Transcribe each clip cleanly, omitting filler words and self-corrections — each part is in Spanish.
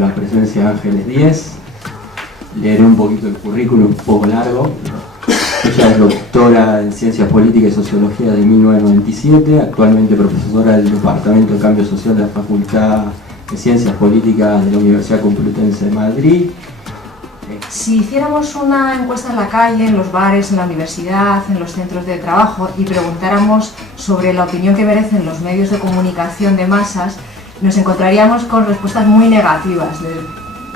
con la presencia de Ángeles Díez. Leeré un poquito el currículum, un poco largo. Ella es doctora en Ciencias Políticas y Sociología de 1997, actualmente profesora del Departamento de Cambio Social de la Facultad de Ciencias Políticas de la Universidad Complutense de Madrid. Si hiciéramos una encuesta en la calle, en los bares, en la universidad, en los centros de trabajo y preguntáramos sobre la opinión que merecen los medios de comunicación de masas, nos encontraríamos con respuestas muy negativas.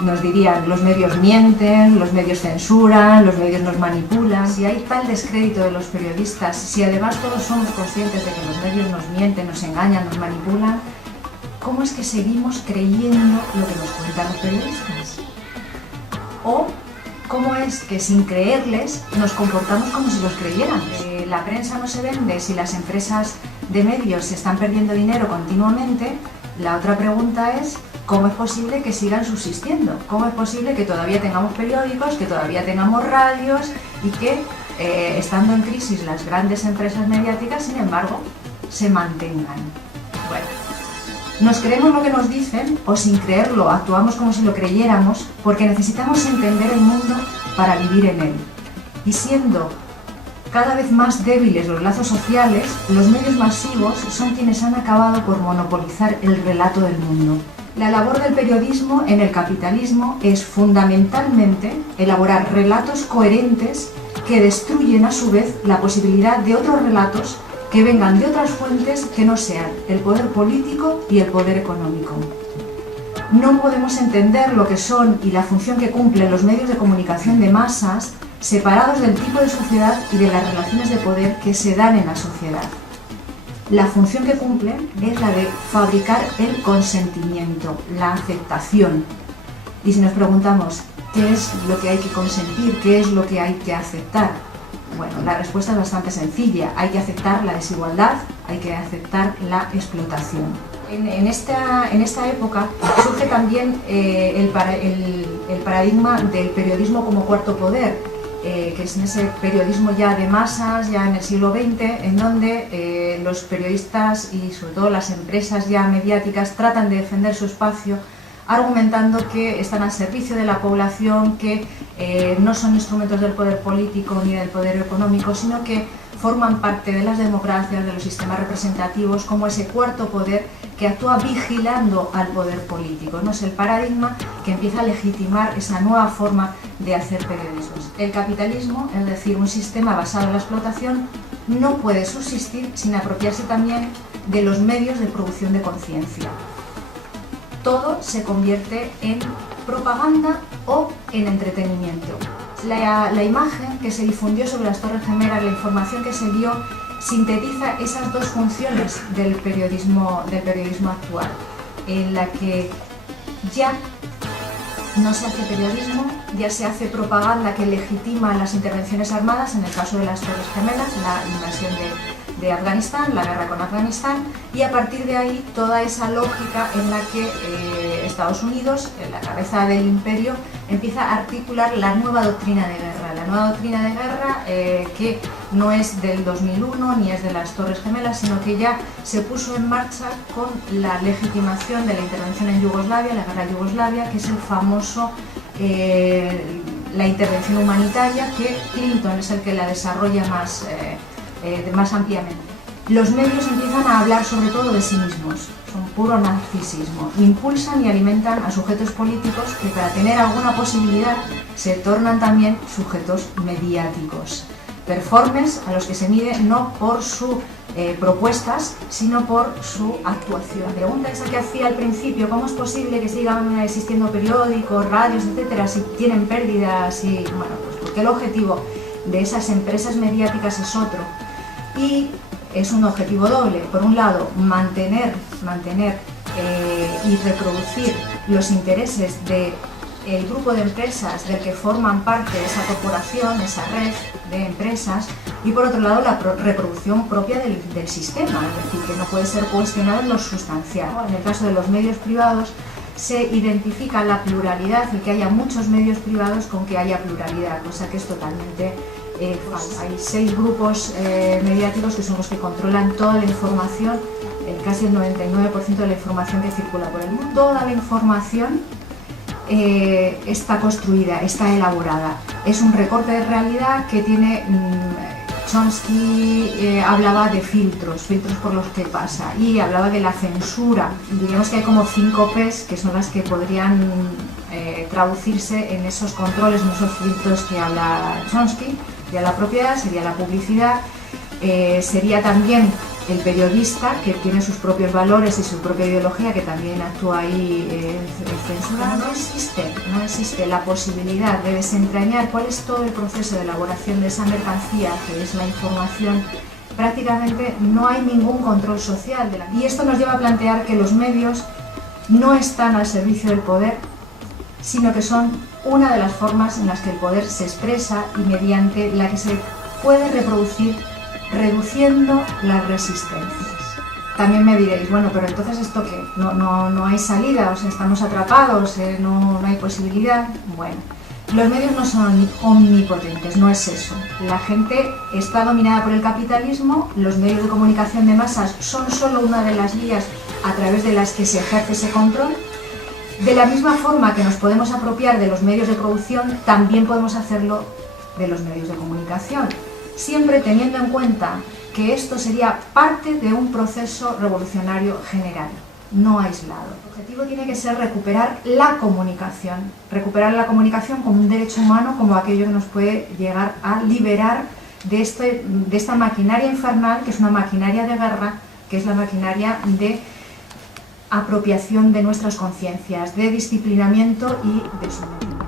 Nos dirían: los medios mienten, los medios censuran, los medios nos manipulan. Si hay tal descrédito de los periodistas, si además todos somos conscientes de que los medios nos mienten, nos engañan, nos manipulan, ¿cómo es que seguimos creyendo lo que nos cuentan los periodistas? ¿O cómo es que sin creerles nos comportamos como si los creyéramos? La prensa no se vende si las empresas de medios se están perdiendo dinero continuamente. La otra pregunta es: ¿cómo es posible que sigan subsistiendo? ¿Cómo es posible que todavía tengamos periódicos, que todavía tengamos radios y que, estando en crisis las grandes empresas mediáticas, sin embargo, se mantengan? Bueno, nos creemos lo que nos dicen o sin creerlo actuamos como si lo creyéramos porque necesitamos entender el mundo para vivir en él. Y siendo cada vez más débiles los lazos sociales, los medios masivos son quienes han acabado por monopolizar el relato del mundo. La labor del periodismo en el capitalismo es fundamentalmente elaborar relatos coherentes que destruyen a su vez la posibilidad de otros relatos que vengan de otras fuentes que no sean el poder político y el poder económico. No podemos entender lo que son y la función que cumplen los medios de comunicación de masas separados del tipo de sociedad y de las relaciones de poder que se dan en la sociedad. La función que cumplen es la de fabricar el consentimiento, la aceptación. Y si nos preguntamos qué es lo que hay que consentir, qué es lo que hay que aceptar, bueno, la respuesta es bastante sencilla. Hay que aceptar la desigualdad, hay que aceptar la explotación. En esta época surge también el paradigma del periodismo como cuarto poder, que es en ese periodismo ya de masas, ya en el siglo XX, en donde los periodistas y sobre todo las empresas ya mediáticas tratan de defender su espacio argumentando que están al servicio de la población, que no son instrumentos del poder político ni del poder económico, sino que forman parte de las democracias, de los sistemas representativos, como ese cuarto poder que actúa vigilando al poder político. ¿No? Es el paradigma que empieza a legitimar esa nueva forma de hacer periodismo. El capitalismo, es decir, un sistema basado en la explotación, no puede subsistir sin apropiarse también de los medios de producción de conciencia. Todo se convierte en propaganda o en entretenimiento. La imagen que se difundió sobre las Torres Gemelas, la información que se dio, sintetiza esas dos funciones del periodismo actual, en la que ya no se hace periodismo, ya se hace propaganda que legitima las intervenciones armadas, en el caso de las Torres Gemelas, la invasión de Afganistán, la guerra con Afganistán, y a partir de ahí toda esa lógica en la que Estados Unidos, en la cabeza del imperio, empieza a articular la nueva doctrina de guerra. La nueva doctrina de guerra que no es del 2001 ni es de las Torres Gemelas, sino que ya se puso en marcha con la legitimación de la intervención en Yugoslavia, la guerra de Yugoslavia, que es el famoso la intervención humanitaria, que Clinton es el que la desarrolla más ampliamente. Los medios empiezan a hablar sobre todo de sí mismos, son puro narcisismo, impulsan y alimentan a sujetos políticos que para tener alguna posibilidad se tornan también sujetos mediáticos, performers a los que se mide no por sus propuestas, sino por su actuación. La pregunta esa que hacía al principio, ¿cómo es posible que sigan existiendo periódicos, radios, etcétera, si tienen pérdidas? Y bueno, pues porque el objetivo de esas empresas mediáticas es otro. Y es un objetivo doble. Por un lado, mantener y reproducir los intereses del grupo de empresas del que forman parte esa corporación, esa red de empresas, y por otro lado la reproducción propia del sistema, es decir, que no puede ser cuestionado en lo sustancial. En el caso de los medios privados se identifica la pluralidad, el que haya muchos medios privados con que haya pluralidad, cosa que es totalmente falsa. Hay 6 grupos mediáticos que son los que controlan toda la información, casi el 99% de la información que circula por el mundo. Toda la información está construida, está elaborada. Es un recorte de realidad que tiene... Chomsky hablaba de filtros por los que pasa, y hablaba de la censura. Diríamos que hay como 5 P's que son las que podrían traducirse en esos controles, en esos filtros que habla Chomsky. Sería la propiedad, sería la publicidad, sería también el periodista, que tiene sus propios valores y su propia ideología, que también actúa ahí censurada. No existe la posibilidad de desentrañar cuál es todo el proceso de elaboración de esa mercancía, que es la información. Prácticamente no hay ningún control social de la... Y esto nos lleva a plantear que los medios no están al servicio del poder, sino que son una de las formas en las que el poder se expresa y mediante la que se puede reproducir, reduciendo las resistencias. También me diréis, bueno, pero entonces ¿esto qué? No hay salida, o sea, estamos atrapados, no hay posibilidad. Bueno, los medios no son omnipotentes, no es eso. La gente está dominada por el capitalismo, los medios de comunicación de masas son solo una de las vías a través de las que se ejerce ese control. De la misma forma que nos podemos apropiar de los medios de producción, también podemos hacerlo de los medios de comunicación, siempre teniendo en cuenta que esto sería parte de un proceso revolucionario general, no aislado. El objetivo tiene que ser recuperar la comunicación como un derecho humano, como aquello que nos puede llegar a liberar de esta maquinaria infernal, que es una maquinaria de guerra, que es la maquinaria de apropiación de nuestras conciencias, de disciplinamiento y de sometimiento.